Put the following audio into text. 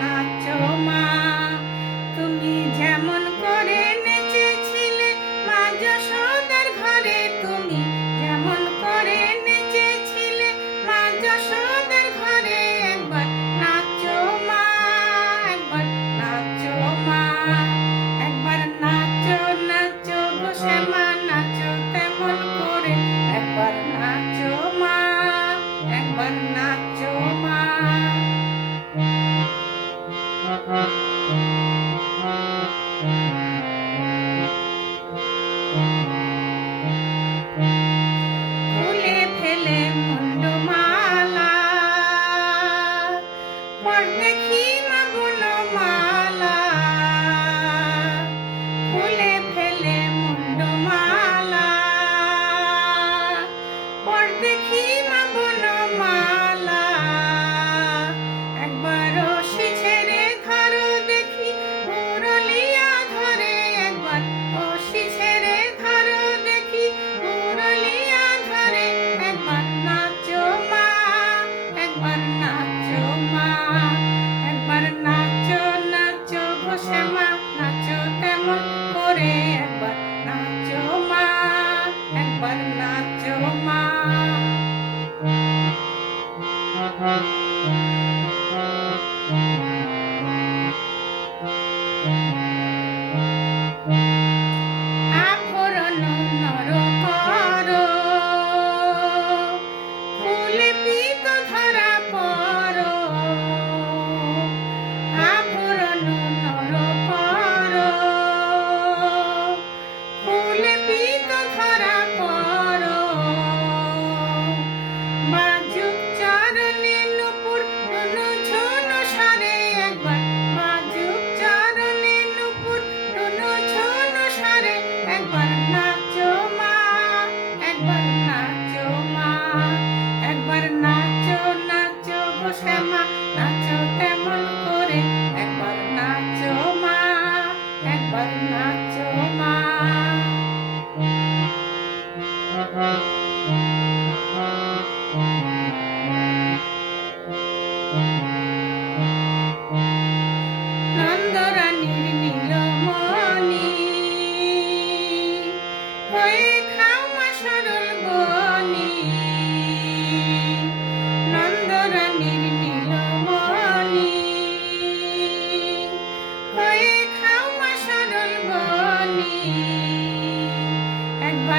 একবার নাচো মা নাচো তেমন করে একবার নাচো মা একবার নাচো মা।